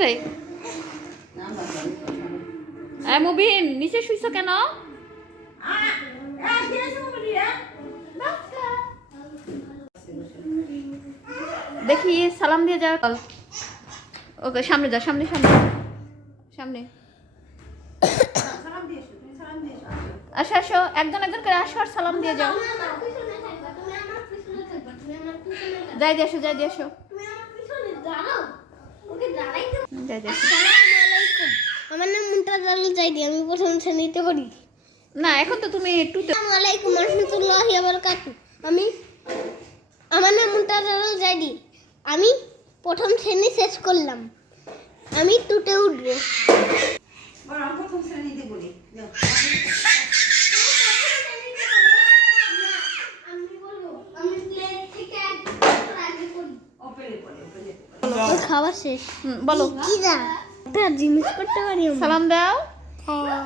ধরে? মুবিন নিচে শুইছো কেন? দেখি সালাম দিয়ে যাও। ওকে সামনে যা, সামনে সামনে সামনে। আসো আসো, একজন একজন করে আসো আর সালাম দিয়ে যাও। যাই দিয়ে আসো, যাই দিয়ে আসো। আমার নাম মুমতাজ আলী জাইদি, আমি প্রথম শ্রেণীতে পড়ি। না এখন তো তুমি টুতে। আসসালামু আলাইকুম ওয়া রাহমাতুল্লাহি ওয়া বারাকাতুহু। আমার নাম মুমতাজ আলী জাইদি, আমি প্রথম শ্রেণী শেষ করলাম, আমি টুতে উঠবো। প্রথম শ্রেণীতে বলি খাওয়া শেষ। বলো কি যা একটা জিনিস করতে পারি। সালাম দাও। হ্যাঁ